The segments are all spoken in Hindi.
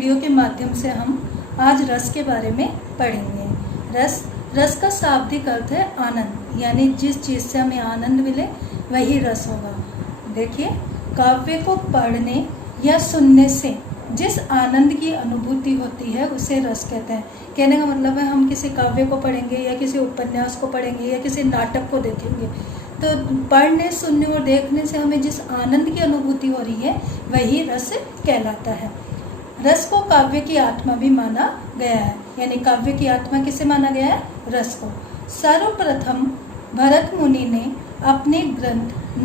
वीडियो के माध्यम से हम आज रस के बारे में पढ़ेंगे। रस का शाब्दिक अर्थ है आनंद, यानी जिस चीज़ से हमें आनंद मिले वही रस होगा। देखिए, काव्य को पढ़ने या सुनने से जिस आनंद की अनुभूति होती है उसे रस कहते हैं। कहने का मतलब है, हम किसी काव्य को पढ़ेंगे या किसी उपन्यास को पढ़ेंगे या किसी नाटक को देखेंगे, तो पढ़ने, सुनने और देखने से हमें जिस आनंद की अनुभूति हो रही है वही रस कहलाता है। रस को काव्य की आत्मा भी माना गया है, यानी काव्य की आत्मा किसे माना गया है? रस को। सर्वप्रथम भरत मुनि ने अपने ग्रंथ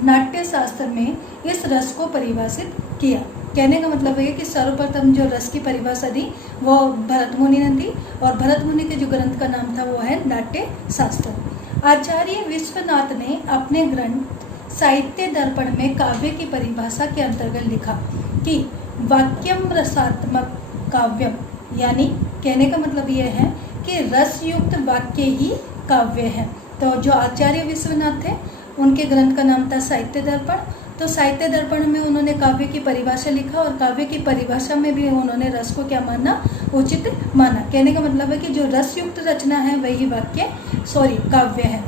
नाट्य शास्त्र में इस रस को परिभाषित किया। कहने का मतलब है कि सर्वप्रथम जो रस की परिभाषा दी वो भरत मुनि ने दी, और भरत मुनि के जो ग्रंथ का नाम था वो है नाट्य शास्त्र। आचार्य विश्वनाथ ने अपने ग्रंथ साहित्य दर्पण में काव्य की परिभाषा के अंतर्गत लिखा कि वाक्यम रसात्मक काव्यम, यानी कहने का मतलब यह है कि रस युक्त वाक्य ही काव्य है। तो जो आचार्य विश्वनाथ थे उनके ग्रंथ का नाम था साहित्य दर्पण। तो साहित्य दर्पण में उन्होंने काव्य की परिभाषा लिखा, और काव्य की परिभाषा में भी उन्होंने रस को क्या माना? उचित माना। कहने का मतलब है कि जो रस युक्त रचना है वही काव्य है।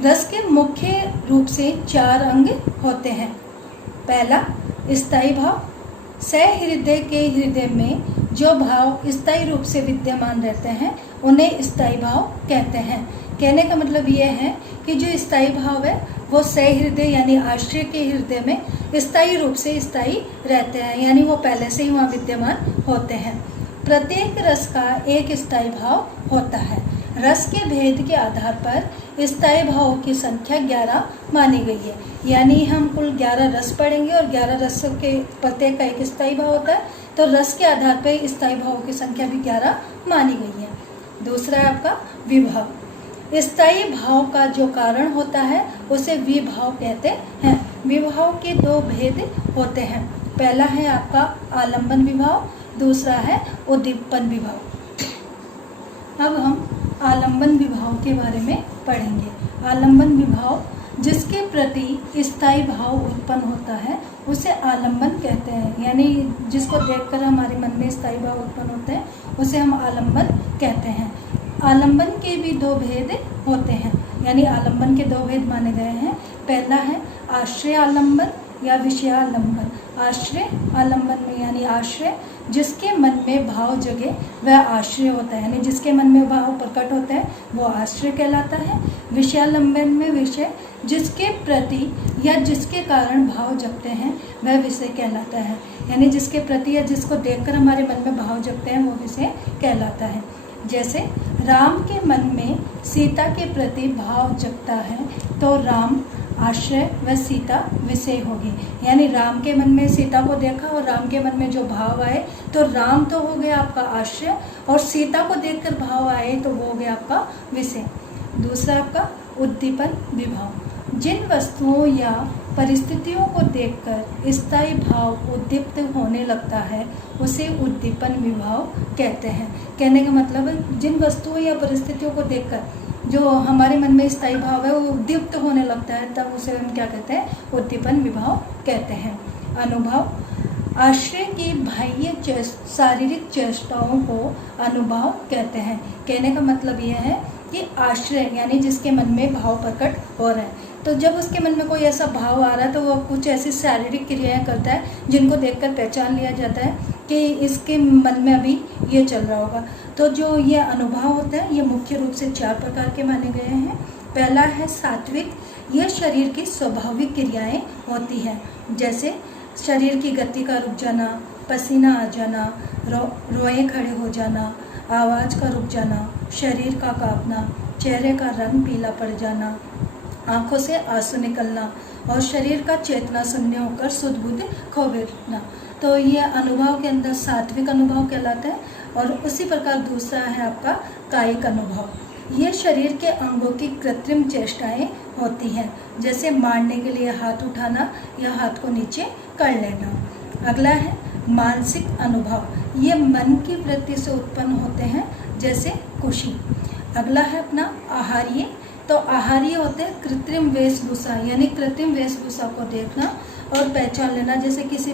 रस के मुख्य रूप से 4 अंग होते हैं। पहला, स्थायी भाव। सहृदय के हृदय में जो भाव स्थायी रूप से विद्यमान रहते हैं उन्हें स्थायी भाव कहते हैं। कहने का मतलब यह है कि जो स्थायी भाव है वो सहृदय यानी आश्रय के हृदय में स्थायी रूप से स्थायी रहते हैं, यानी वो पहले से ही वहाँ विद्यमान होते हैं। प्रत्येक रस का एक स्थायी भाव होता है। रस के भेद के आधार पर स्थायी भावों की संख्या 11 मानी गई है, यानी हम कुल 11 रस पढ़ेंगे और 11 रस के प्रत्येक का एक स्थायी भाव होता है, तो रस के आधार पर स्थायी भावों की संख्या भी 11 मानी गई है। दूसरा है आपका विभाव। स्थायी भाव का जो कारण होता है उसे विभाव कहते हैं। विभाव के 2 भेद होते हैं। पहला है आपका आलंबन विभाव, दूसरा है उद्दीपन विभाव। अब हम आलंबन विभाव के बारे में पढ़ेंगे। आलंबन विभाव जिसके प्रति स्थायी भाव उत्पन्न होता है उसे आलंबन कहते हैं, यानी जिसको देखकर हमारे मन में स्थायी भाव उत्पन्न होते हैं उसे हम आलंबन कहते हैं। आलंबन के भी 2 भेद होते हैं, यानी आलंबन के 2 भेद माने गए हैं। पहला है आश्रय आलंबन या विषयालंबन। आश्रय आलंबन में यानी आश्रय जिसके मन में भाव जगे वह आश्रय होता है, यानी जिसके मन में भाव प्रकट होता है वो आश्रय कहलाता है। विषयालंबन में विषय जिसके प्रति या जिसके कारण भाव जगते हैं वह विषय कहलाता है, यानी जिसके प्रति या जिसको देखकर हमारे मन में भाव जगते हैं वो विषय कहलाता है। जैसे राम के मन में सीता के प्रति भाव जगता है तो राम आश्रय व सीता विषय होगी, यानी राम के मन में सीता को देखा और राम के मन में जो भाव आए तो राम तो हो गया आपका आश्रय, और सीता को देखकर भाव आए तो वो हो गया आपका विषय। दूसरा आपका उद्दीपन विभाव। जिन वस्तुओं या परिस्थितियों को देखकर स्थायी भाव उद्दीप्त होने लगता है उसे उद्दीपन विभाव कहते हैं। कहने का मतलब है जिन वस्तुओं या परिस्थितियों को देखकर जो हमारे मन में स्थायी भाव है वो उद्दीप्त होने लगता है, तब उसे हम क्या कहते हैं? उद्दीपन विभाव कहते हैं। अनुभाव। आश्रय की बाह्य शारीरिक चेष्टाओं को अनुभाव कहते हैं। कहने का मतलब यह है कि आश्रय यानी जिसके मन में भाव प्रकट हो रहा है, तो जब उसके मन में कोई ऐसा भाव आ रहा है तो वो कुछ ऐसी शारीरिक क्रियाएं करता है जिनको देखकर पहचान लिया जाता है कि इसके मन में अभी ये चल रहा होगा। तो जो ये अनुभव होता है ये मुख्य रूप से 4 प्रकार के माने गए हैं। पहला है सात्विक। यह शरीर की स्वाभाविक क्रियाएं होती हैं, जैसे शरीर की गति का रुक जाना, पसीना आ जाना, रोएं खड़े हो जाना, आवाज़ का रुक जाना, शरीर का कांपना, चेहरे का रंग पीला पड़ जाना, आंखों से आंसू निकलना और शरीर का चेतना शून्य होकर शुद्ध बुद्ध खो बैठना। तो ये अनुभव के अंदर सात्विक अनुभव कहलाता है। और उसी प्रकार दूसरा है आपका कायिक अनुभव। ये शरीर के अंगों की कृत्रिम चेष्टाएं होती हैं, जैसे मारने के लिए हाथ उठाना या हाथ को नीचे कर लेना। अगला है मानसिक अनुभव। ये मन की वृत्ति से उत्पन्न होते हैं, जैसे खुशी। अगला है अपना आहार्य। तो आहार्य होते हैं कृत्रिम वेशभूषा, यानी कृत्रिम वेशभूषा को देखना और पहचान लेना, जैसे किसी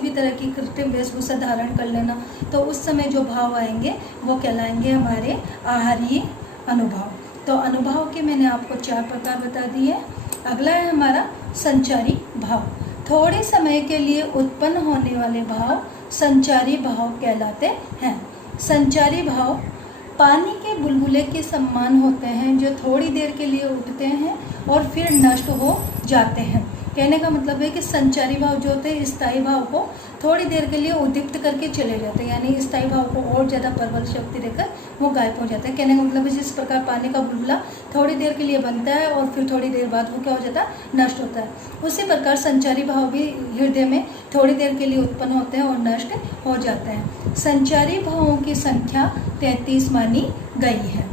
भी तरह की कृत्रिम वेशभूषा धारण कर लेना, तो उस समय जो भाव आएंगे वो कहलाएंगे हमारे आहारीय अनुभव। तो अनुभव के मैंने आपको 4 प्रकार बता दिए। अगला है हमारा संचारी भाव। थोड़े समय के लिए उत्पन्न होने वाले भाव संचारी भाव कहलाते हैं। संचारी भाव पानी के बुलबुले के समान होते हैं, जो थोड़ी देर के लिए उठते हैं और फिर नष्ट हो जाते हैं। कहने का मतलब है कि संचारी भाव जो होते हैं स्थायी भाव को थोड़ी देर के लिए उद्दीप्त करके चले जाते हैं, यानी स्थायी भाव को और ज़्यादा प्रबल शक्ति देकर वो गायब हो जाता है। कहने का मतलब है जिस प्रकार पानी का बुलबुला थोड़ी देर के लिए बनता है और फिर थोड़ी देर बाद वो क्या हो जाता है, नष्ट होता है, उसी प्रकार संचारी भाव भी हृदय में थोड़ी देर के लिए उत्पन्न होते हैं और नष्ट हो जाते हैं। संचारी भावों की संख्या 33 मानी गई है।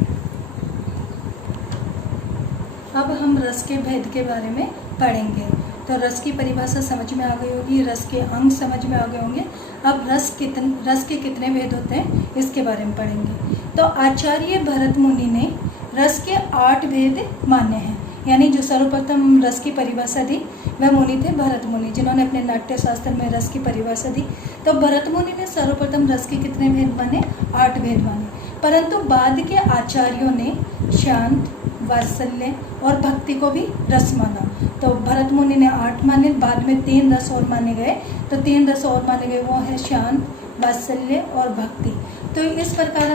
अब हम रस के भेद के बारे में पढ़ेंगे। तो रस की परिभाषा समझ में आ गई होगी, रस के अंग समझ में आ गए होंगे। अब रस के कितने भेद होते हैं इसके बारे में पढ़ेंगे। तो आचार्य भरत मुनि ने रस के 8 भेद माने हैं, यानी जो सर्वप्रथम रस की परिभाषा दी वह मुनि थे भरत मुनि, जिन्होंने अपने नाट्य शास्त्र में रस की परिभाषा दी। तो भरत मुनि ने सर्वप्रथम रस के कितने भेद माने, 8 भेद माने। परंतु बाद के आचार्यों ने शांत, वात्सल्य और भक्ति को भी रस माना। तो भरत मुनि ने 8 माने, बाद में 3 रस और माने गए। तो 3 रस और माने गए, वो है शांत, वात्सल्य और भक्ति। तो इस प्रकार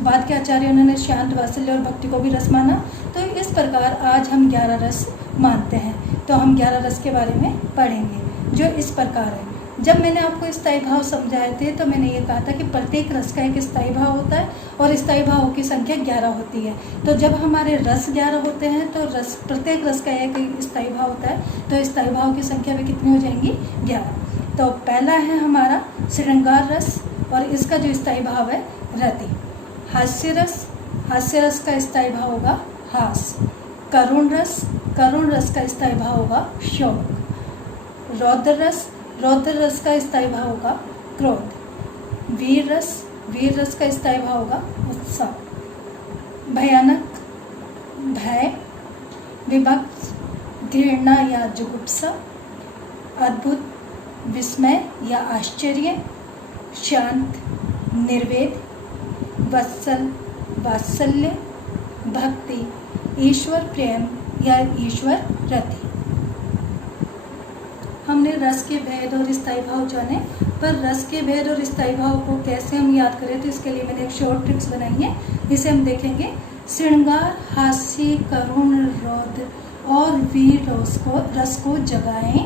बाद के आचार्यों ने शांत, वात्सल्य और भक्ति को भी रस माना। तो इस प्रकार आज हम 11 रस मानते हैं। तो हम 11 रस के बारे में पढ़ेंगे जो इस प्रकार है। जब मैंने आपको स्थायी भाव समझाए थे तो मैंने ये कहा था कि प्रत्येक रस का एक स्थायी भाव होता है और स्थायी भावों की संख्या 11 होती है। तो जब हमारे रस 11 होते हैं तो प्रत्येक रस का एक स्थायी भाव होता है, तो स्थायी भाव की संख्या भी कितनी हो जाएंगी, 11। तो पहला है हमारा श्रृंगार रस और इसका जो स्थायी भाव है रति। हास्य रस का स्थायी भाव होगा हास। करुण रस का स्थायी भाव होगा शोक। रौद्र रस का स्थायी भाव होगा क्रोध। वीर रस का स्थायी भाव होगा उत्साह। भयानक, भय, विभक्त, घृणा या जुगुप्सा, अद्भुत, विस्मय या आश्चर्य, शांत, निर्वेद, वात्सल्य, भक्ति, ईश्वर प्रेम या ईश्वर रति। हमने रस के भेद और स्थायी भाव जाने, पर रस के भेद और स्थायी भाव को कैसे हम याद करें तो इसके लिए मैंने एक शॉर्ट ट्रिक्स बनाई है, इसे हम देखेंगे। श्रृंगार, हास्य, करुण, रौद्र और वीर रस को जगाएं।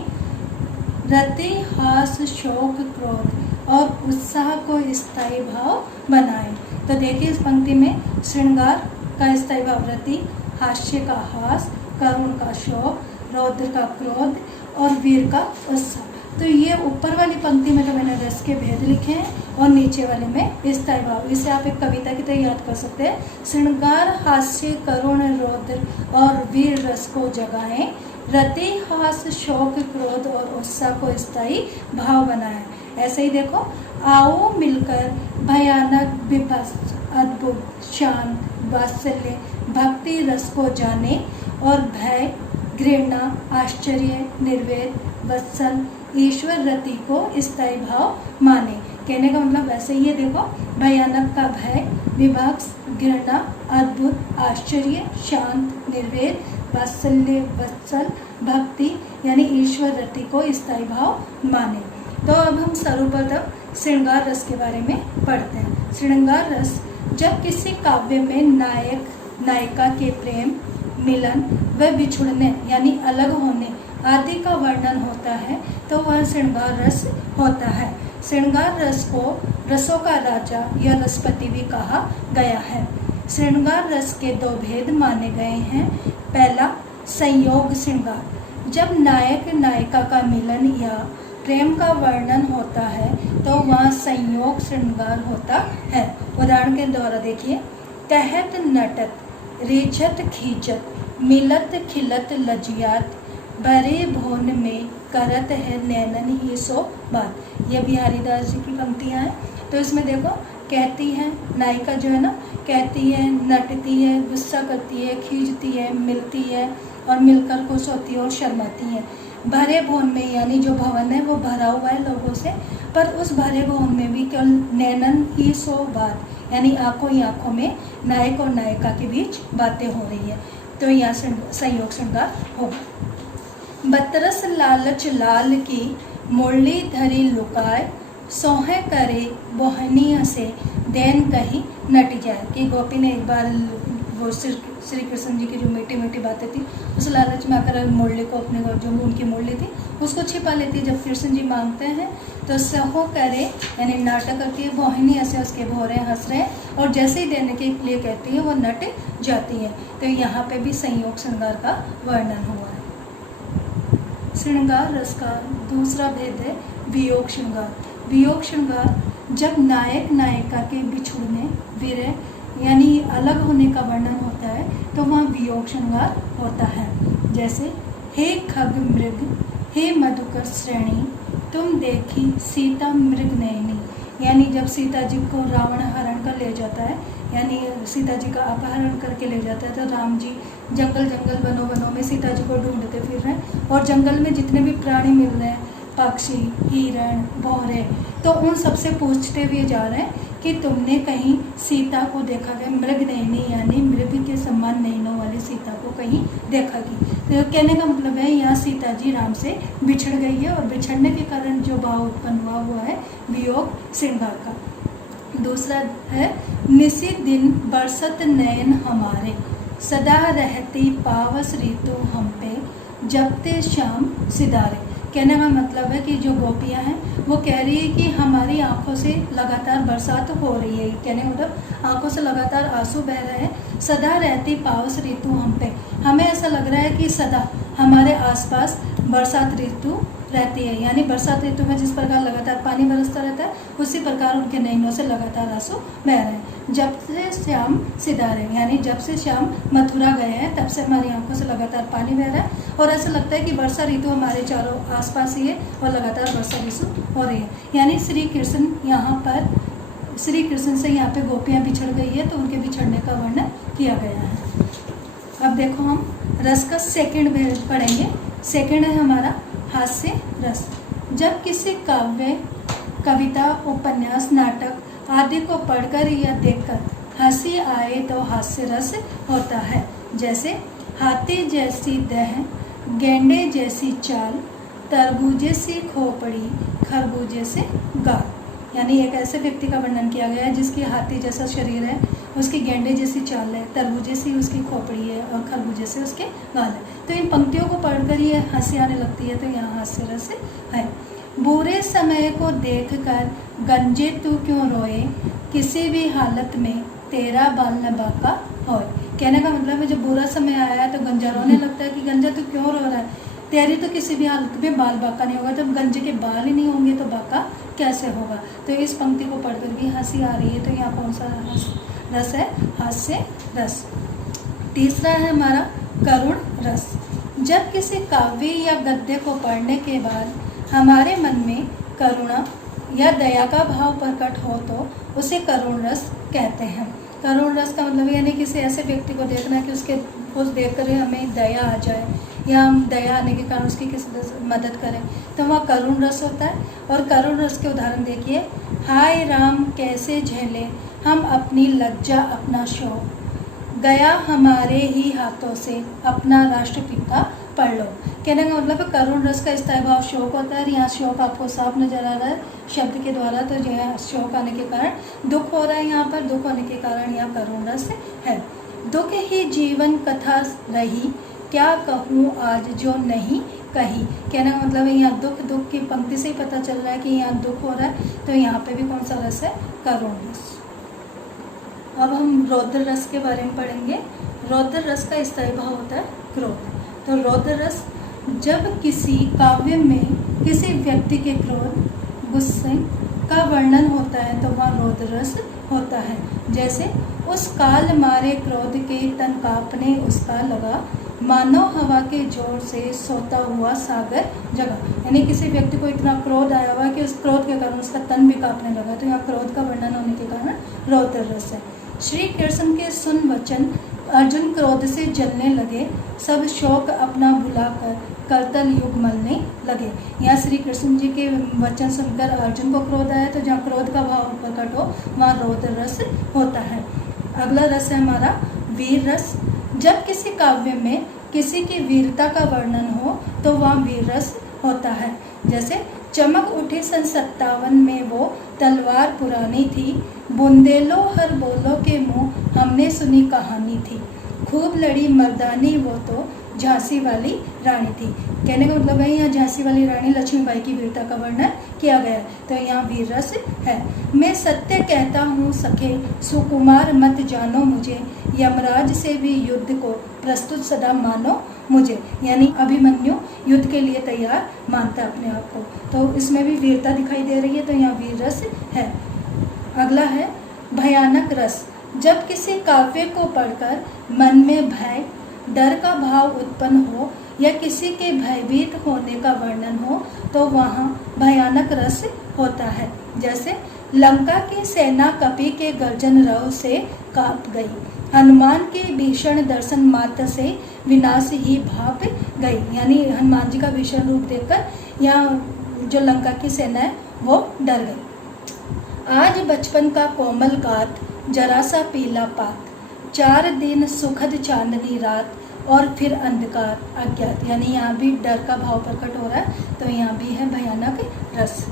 रति, हास, शोक, क्रोध और उत्साह को स्थायी भाव बनाएं। तो देखिए इस पंक्ति में श्रृंगार का स्थायी भाव रति, हास्य का हास, करुण का शोक, रौद्र का क्रोध और वीर का उत्साह। तो ये ऊपर वाली पंक्ति में तो मैंने रस के भेद लिखे हैं और नीचे वाले में स्थायी भाव। इसे आप एक कविता की तरह याद कर सकते हैं। श्रृंगार, हास्य, करुण, रौद्र और वीर रस को जगाएं। रति, हास, शोक, क्रोध और उत्साह को स्थायी भाव बनाएं। ऐसे ही देखो, आओ मिलकर भयानक, विभत्स, अद्भुत, शांत, वात्सल्य, भक्ति रस को जाने और भय, घृणा, आश्चर्य, निर्वेद, वत्सल, ईश्वर रति को स्थायी भाव माने। कहने का मतलब ऐसे ही है, देखो, भयानक का भय, विभत्स, घृणा, अद्भुत, आश्चर्य, शांत, निर्वेद, वात्सल्य, वत्सल, भक्ति यानी ईश्वर रति को स्थायी भाव माने। तो अब हम सर्वप्रथम श्रृंगार रस के बारे में पढ़ते हैं। श्रृंगार रस जब किसी काव्य में नायक नायिका के प्रेम, मिलन व बिछुड़ने यानी अलग होने आदि का वर्णन होता है तो वह श्रृंगार रस होता है। श्रृंगार रस को रसों का राजा या रसपति भी कहा गया है। श्रृंगार रस के 2 भेद माने गए हैं। पहला, संयोग श्रृंगार, जब नायक नायिका का मिलन या प्रेम का वर्णन होता है तो वह संयोग श्रृंगार होता है। उदाहरण के द्वारा देखिए, तहत नटत, रेछत खींचत, मिलत खिलत लजियात, भरे भोन में करत है नैनन ही सो बात। ये बिहारीदास जी की पंक्तियाँ हैं। तो इसमें देखो, कहती है नायिका जो है ना, कहती है, नटती है, गुस्सा करती है, खींचती है, मिलती है और मिलकर खुश होती है और शर्माती है। भरे भवन में, यानी जो भवन है वो भरा हुआ है लोगों से, पर उस भरे भवन में भी केवल नैनन ही सो बात, यानी आंखों ही आंखों में नायक और नायिका के बीच बातें हो रही है, तो यहाँ संयोग श्रृंगार होगा। बतरस लालच लाल की मुरली धरी लुकाए, सोहे करे बोहनिया से देन कहीं नट जाए। कि गोपी ने एक बार वो श्री कृष्ण जी की जो मीठी मीठी बातें थी उस लालच में आकर मुरली को, अपने जो उनकी मुरली थी उसको छिपा लेती है। जब कृष्ण जी मांगते हैं तो सहो करे, यानी नाटक करती है, बोहिनी ऐसे उसके भोरे हंस रहे हैं, और जैसे ही देने के लिए कहती है वो नट जाती है। तो यहाँ पे भी संयोग श्रृंगार का वर्णन हुआ है। श्रृंगार रस का दूसरा भेद है वियोग श्रृंगार। वियोग श्रृंगार जब नायक नायिका के बिछुड़ने, विरह यानी अलग होने का वर्णन होता है, तो वहाँ वियोग श्रृंगार होता है। जैसे हे खग मृग, हे मधुकर श्रेणी, तुम देखी सीता मृग नयनी, यानी जब सीता जी को रावण हरण कर ले जाता है, यानी सीता जी का अपहरण करके ले जाता है, तो राम जी जंगल जंगल वनों वनों में सीता जी को ढूंढते फिर रहे हैं, और जंगल में जितने भी प्राणी मिल रहे हैं, पक्षी, हिरण, भौरे, तो उन सबसे पूछते हुए जा रहे हैं कि तुमने कहीं सीता को देखा गया, मृग नयनी यानी मृग के समान नयनों वाली सीता को कहीं देखा गई। तो कहने का मतलब है यहाँ सीता जी राम से बिछड़ गई है, और बिछड़ने के कारण जो भाव उत्पन्न हुआ है वियोग श्रृंगार का। दूसरा है निसी दिन बरसत नयन हमारे, सदा रहती पावस ऋतु हम पे, जबते शाम सिदारे। कहने का मतलब है कि जो गोपियां हैं वो कह रही है कि हमारी आंखों से लगातार बरसात हो रही है, कहने का मतलब आंखों से लगातार आंसू बह रहे हैं। सदा रहती पावस ऋतु हम पे, हमें ऐसा लग रहा है कि सदा हमारे आसपास बरसात ऋतु रहती है, यानी बरसात ऋतु में जिस प्रकार लगातार पानी बरसता रहता है उसी प्रकार उनके नैनों से लगातार आंसू बह रहे हैं। जब से श्याम सिदारे, यानी जब से श्याम मथुरा गए हैं तब से हमारी आंखों से लगातार पानी बह रहा है, और ऐसा लगता है कि वर्षा ऋतु हमारे चारों आसपास ही है और लगातार वर्षा ऋतु हो रही है। यानी श्री कृष्ण यहाँ पर, श्री कृष्ण से यहाँ पे गोपियाँ बिछड़ गई है, तो उनके बिछड़ने का वर्णन किया गया है। अब देखो हम रस का सेकंड भेद पढ़ेंगे। सेकंड है हमारा हास्य रस। जब किसी काव्य, कविता, उपन्यास, नाटक आदि को पढ़कर या देखकर हंसी आए तो हास्य रस होता है। जैसे हाथी जैसी देह, गेंडे जैसी चाल, तरबूजे सी खोपड़ी, खरबूजे से गाल। यानी एक ऐसे व्यक्ति का वर्णन किया गया है जिसकी हाथी जैसा शरीर है, उसकी गेंडे जैसी चाल है, तरबूजे सी उसकी खोपड़ी है और खरबूजे से उसके गाल है। तो इन पंक्तियों को पढ़कर ये हंसी आने लगती है, तो यहाँ हास्य रस है। बुरे समय को देखकर गंजे तू क्यों रोए, किसी भी हालत में तेरा बाल न बाका होए। कहने का मतलब है जब बुरा समय आया है तो गंजा रोने लगता है कि गंजा तू क्यों रो रहा है, तेरी तो किसी भी हालत में बाल बाका नहीं होगा। जब गंजे के बाल ही नहीं होंगे तो बाका कैसे होगा। तो इस पंक्ति को पढ़कर भी हंसी आ रही है, तो यहाँ कौन सा रस है, हास्य रस। तीसरा है हमारा करुण रस। जब किसी काव्य या गद्य को पढ़ने के बाद हमारे मन में करुणा या दया का भाव प्रकट हो तो उसे करुण रस कहते हैं। करुण रस का मतलब यानी किसी ऐसे व्यक्ति को देखना कि उसके उस देखकर हमें दया आ जाए, या हम दया आने के कारण उसकी किसी मदद करें, तो वह करुण रस होता है। और करुण रस के उदाहरण देखिए, हाय राम कैसे झेले हम अपनी लज्जा अपना शोक, गया हमारे ही हाथों से अपना राष्ट्रपिता पढ़ लो। कहने का मतलब करुण रस का स्थायी भाव शोक होता है। यहाँ शोक आपको साफ नजर आ रहा है शब्द के द्वारा, तो जो है शोक आने के कारण दुख हो रहा है, यहाँ पर दुख होने के कारण यहाँ करुण रस है। दुख ही जीवन कथा रही, क्या कहूँ आज जो नहीं कही। कहने का मतलब है यहाँ दुख, दुख की पंक्ति से ही पता चल रहा है कि यहाँ दुख हो रहा है, तो यहाँ पे भी कौन सा रस है, करुण रस। अब हम रौद्र रस के बारे में पढ़ेंगे। रौद्र रस का स्थायी भाव होता है क्रोध। तो रौद्र रस जब किसी काव्य में किसी व्यक्ति के क्रोध, गुस्से का वर्णन होता है तो वह रौद्र रस होता है। जैसे उस काल मारे क्रोध के तन कांपने उसका लगा, मानो हवा के जोर से सोता हुआ सागर जगा। यानी किसी व्यक्ति को इतना क्रोध आया हुआ कि उस क्रोध के कारण उसका तन भी कांपने लगा, तो यहाँ क्रोध का वर्णन होने के कारण रौद्र रस है। श्री कृष्ण के सुन वचन अर्जुन क्रोध से जलने लगे, सब शोक अपना भुलाकर करतल युग मलने लगे। यहाँ श्री कृष्ण जी के वचन सुनकर अर्जुन को क्रोध आया, तो जहाँ क्रोध का भाव प्रकट हो वहाँ रौद्र रस होता है। अगला रस है हमारा वीर रस। जब किसी काव्य में किसी की वीरता का वर्णन हो तो वहाँ वीर रस होता है। जैसे चमक उठी सन 57 में वो तलवार पुरानी थी, बुंदेलो हर बोलो के मुँह हमने सुनी कहानी थी, खूब लड़ी मर्दानी वो तो झांसी वाली रानी थी। कहने का मतलब है यहाँ झांसी वाली रानी लक्ष्मीबाई की वीरता का वर्णन किया गया है, तो यहाँ वीर रस है। मैं सत्य कहता हूँ सखे, सुकुमार मत जानो मुझे, यमराज से भी युद्ध को प्रस्तुत सदा मानो मुझे। यानी अभिमन्यु युद्ध के लिए तैयार मानता है अपने आप को, तो इसमें भी वीरता दिखाई दे रही है, तो यहाँ वीर रस है। अगला है भयानक रस। जब किसी काव्य को पढ़कर मन में भय डर का भाव उत्पन्न हो या किसी के भयभीत होने का वर्णन हो तो वहाँ भयानक रस होता है। जैसे लंका की सेना कपि के गर्जन रव से कांप गई, हनुमान के भीषण दर्शन मात्र से विनाश ही भाप गई। यानी हनुमान जी का भीषण रूप देखकर यहाँ जो लंका की सेना है वो डर गई। आज बचपन का कोमल गात, जरा सा पीला पात, 4 दिन सुखद चांदनी रात और फिर अंधकार अज्ञात। यानी यहाँ भी डर का भाव प्रकट हो रहा है, तो यहाँ भी है भयानक रस।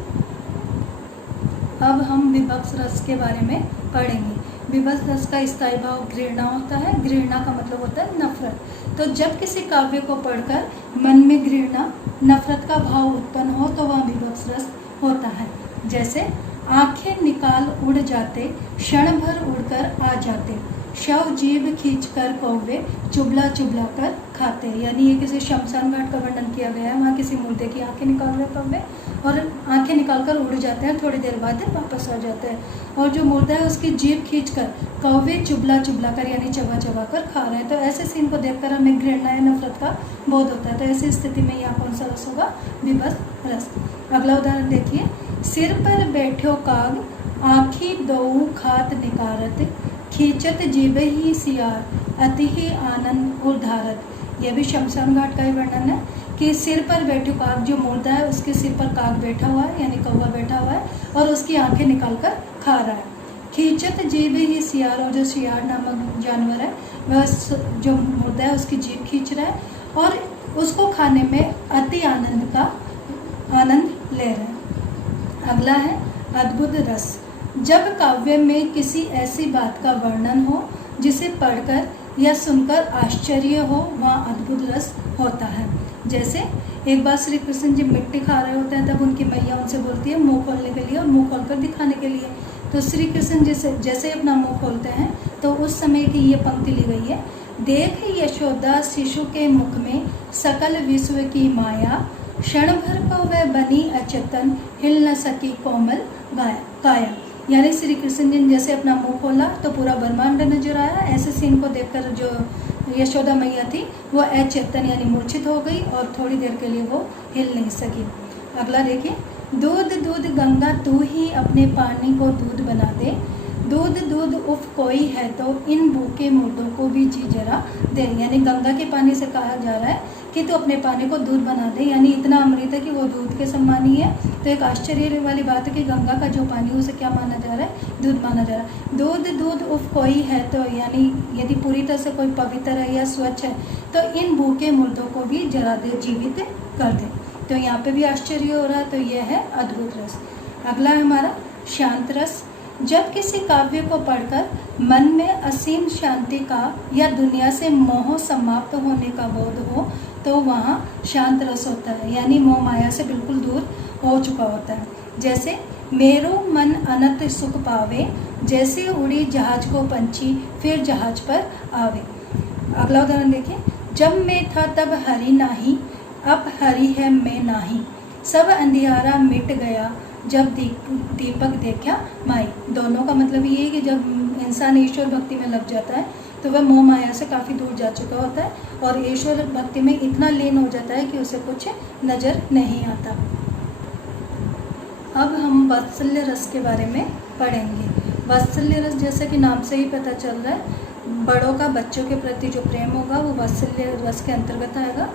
अब हम विभत्स रस के बारे में पढ़ेंगे। विभत्स रस का स्थायी भाव घृणा होता है। घृणा का मतलब होता है नफरत। तो जब किसी काव्य को पढ़कर मन में घृणा नफरत का भाव उत्पन्न हो तो वह विभत्स रस होता है। जैसे आंखें निकाल उड़ जाते, क्षण भर उड़कर आ जाते, शव जीव खींचकर कौवे चुबला चुबला कर खाते। यानी ये किसी शमशान घाट का वर्णन किया गया है। वहाँ किसी मुर्दे की आंखें निकाल रहे कौवे और आंखें निकालकर उड़ जाते हैं, थोड़ी देर बाद वापस आ जाते हैं, और जो मुर्दा है उसकी जीभ खींचकर कौवे चुबला चुबला कर यानी चबा चबा कर खा रहे हैं। तो ऐसे सीन को देखकर हमें घृणा या नफरत का बोध होता है। तो ऐसी स्थिति में यहाँ कौन सा रस होगा? विभत्स रस। अगला उदाहरण देखिए। सिर पर बैठो काग, आँखी दो खात निकारत, खींचत जीभ ही सियार, अति ही आनंद उधारत। यह भी शमशान घाट का ही वर्णन है कि सिर पर बैठो काग, जो मुर्दा है उसके सिर पर काग बैठा हुआ है यानी कौवा बैठा हुआ है और उसकी आंखें निकाल कर खा रहा है। खींचत जीभ ही सियार, और जो सियार नामक जानवर है वह जो मुर्दा है उसकी जीभ खींच रहा है और उसको खाने में अति आनंद का आनंद ले रहा है। अगला है अद्भुत रस। जब काव्य में किसी ऐसी बात का वर्णन हो जिसे पढ़कर या सुनकर आश्चर्य हो वहाँ अद्भुत रस होता है। जैसे एक बार श्री कृष्ण जी मिट्टी खा रहे होते हैं, तब उनकी मैया उनसे बोलती है मुंह खोलने के लिए और मुंह खोलकर दिखाने के लिए। तो श्री कृष्ण जैसे अपना मुंह खोलते हैं तो उस समय की ये पंक्ति ली गई है। देख यशोदा शिशु के मुख में सकल विश्व की माया, क्षण भर को वह बनी अचेतन, हिल न सकी कोमल काया। यानी श्री कृष्ण जी ने जैसे अपना मुंह खोला तो पूरा ब्रह्मांड नजर आया। ऐसे सीन को देखकर जो यशोदा मैया थी वो अचेतन यानी मूर्छित हो गई और थोड़ी देर के लिए वो हिल नहीं सकी। अगला देखिए। दूध दूध गंगा तू ही अपने पानी को दूध बना दे, दूध दूध उफ कोई है तो इन भूखे मुर्दों को भी जी जरा दे। यानी गंगा के पानी से कहा जा रहा है कि तो अपने पानी को दूध बना दे, यानी इतना अमृत है कि वो दूध के समान ही है। तो एक आश्चर्य वाली बात है कि गंगा का जो पानी है उसे क्या माना जा रहा है? दूध माना जा रहा है। दूध दूध उफ कोई है तो यानी यदि पूरी तरह से कोई पवित्र है या स्वच्छ है तो इन भूखे मुर्दों को भी जरा दे, जीवित कर दे। तो यहाँ पे भी आश्चर्य हो रहा है, तो यह है अद्भुत रस। अगला है हमारा शांत रस। जब किसी काव्य को पढ़कर मन में असीम शांति का या दुनिया से मोह समाप्त होने का बोध हो तो वहाँ शांत रस होता है, यानी मोह माया से बिल्कुल दूर हो चुका होता है। जैसे मेरो मन अनंत सुख पावे, जैसे उड़ी जहाज को पंछी फिर जहाज पर आवे। अगला उदाहरण देखिए। जब मैं था तब हरि नाही, अब हरि है मैं नाही, सब अंधियारा मिट गया जब दीपक देखा माई। दोनों का मतलब ये है कि जब इंसान ईश्वर भक्ति में लग जाता है तो वह मोह माया से काफ़ी दूर जा चुका होता है और ईश्वर भक्ति में इतना लीन हो जाता है कि उसे कुछ नज़र नहीं आता। अब हम वात्सल्य रस के बारे में पढ़ेंगे। वात्सल्य रस जैसे कि नाम से ही पता चल रहा है, बड़ों का बच्चों के प्रति जो प्रेम होगा वो वात्सल्य रस के अंतर्गत आएगा।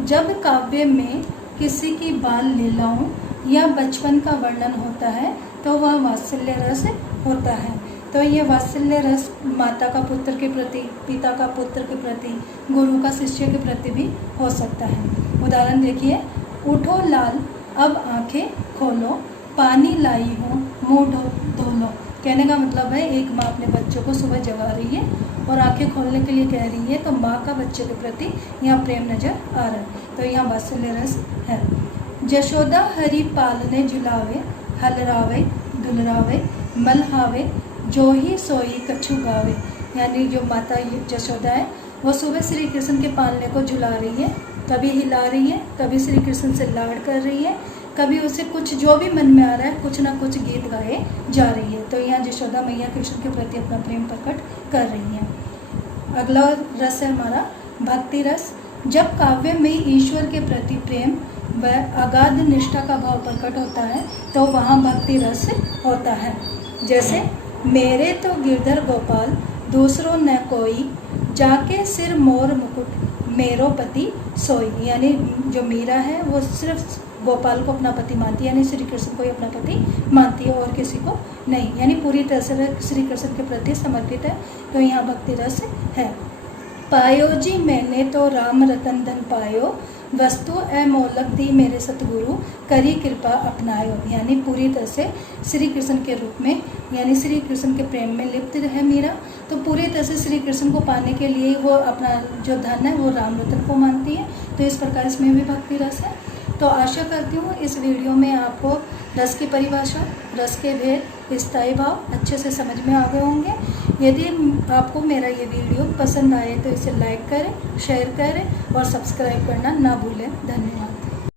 जब काव्य में किसी की बाल लीलाओं या बचपन का वर्णन होता है तो वह वात्सल्य रस होता है। तो ये वात्सल्य रस माता का पुत्र के प्रति, पिता का पुत्र के प्रति, गुरु का शिष्य के प्रति भी हो सकता है। उदाहरण देखिए, उठो लाल अब आंखें खोलो, पानी लाई हो मुँह धो लो। कहने का मतलब है एक माँ अपने बच्चों को सुबह जगा रही है और आंखें खोलने के लिए कह रही है, तो माँ का बच्चे के प्रति यहाँ प्रेम नजर आ रहा है। तो यहाँ वात्सल्य रस है। जशोदा हरि पालने झुलावे, हलरावे दुलरावे मलहावे, जो ही सोई कछु गावे। यानी जो माता जशोदा है वो सुबह श्री कृष्ण के पालने को झुला रही है, कभी हिला रही है, कभी श्री कृष्ण से लाड़ कर रही है, कभी उसे कुछ जो भी मन में आ रहा है कुछ ना कुछ गीत गाए जा रही है। तो यहाँ यशोदा मैया कृष्ण के प्रति अपना प्रेम प्रकट कर रही है। अगला रस है हमारा भक्ति रस। जब काव्य में ईश्वर के प्रति प्रेम व अगाध निष्ठा का भाव प्रकट होता है तो वहाँ भक्ति रस होता है। जैसे मेरे तो गिरधर गोपाल दूसरों न कोई, जाके सिर मोर मुकुट मेरो पति सोई। यानी जो मीरा है वो सिर्फ गोपाल को अपना पति मानती है, यानी श्री कृष्ण को ही अपना पति मानती है और किसी को नहीं, यानी पूरी तरह से श्री कृष्ण के प्रति समर्पित है। तो यहाँ भक्ति रस है। पायो जी मैंने तो राम रतन धन पायो, वस्तु अमोलक दी मेरे सतगुरु, करी कृपा अपनायो। यानी पूरी तरह से श्री कृष्ण के रूप में, यानी श्री कृष्ण के प्रेम में लिप्त है मीरा। तो पूरी तरह से श्री कृष्ण को पाने के लिए वो अपना जो धन है वो राम रतन को मानती है। तो इस प्रकार इसमें भी भक्ति रस है। तो आशा करती हूँ इस वीडियो में आपको रस की परिभाषा, रस के भेद, स्थायी भाव अच्छे से समझ में आ गए होंगे। यदि आपको मेरा ये वीडियो पसंद आए तो इसे लाइक करें, शेयर करें और सब्सक्राइब करना ना भूलें। धन्यवाद।